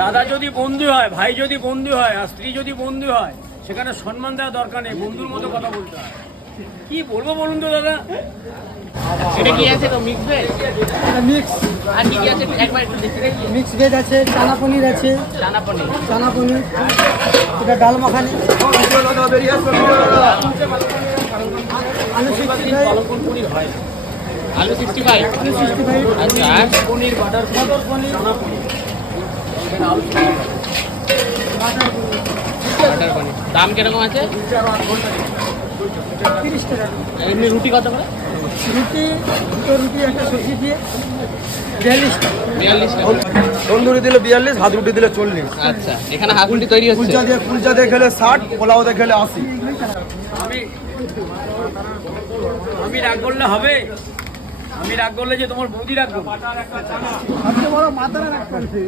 দাদা যদি বন্ধু হয়, ভাই যদি বন্ধু হয়, আর স্ত্রী যদি বন্ধু হয়, সেখানে সম্মান দেওয়া দরকার নেই, বন্ধুর মতো কথা বলতে হয়। কি বলবো বলুন তো দাদা? এটা কি আছে তো মিক্স ভেজ? মিক্স আর কি কি আছে একবার একটু দেখতে দেখি। মিক্স ভেজ আছে, চানা পনির আছে, চানা পনির, এটা ডাল মাখানি, আলু 65, আলু 65, আচ্ছা, আর পনির, বাটার পনির, চানা পনির, এখানে আলু বাটার পনির। দাম কিরকম আছে? 30 টাকা। এমনি রুটি কত করে? রুটি, দুটো রুটি একটা সবজি দিয়ে 42 টাকা। 42 টাকা। তন্দুরি দিলে 42, হাত রুটি দিলে 40। আচ্ছা, এখানে হাত রুটি তৈরি হচ্ছে। কুলচা দিয়ে খেলে 60, পোলাও দিয়ে খেলে 80। আমি রাগ করলে হবে? আমি রাগ করলে যে তোমার বৌদি রাগ করবে? সবচেয়ে বড় মাথাটা রাখতে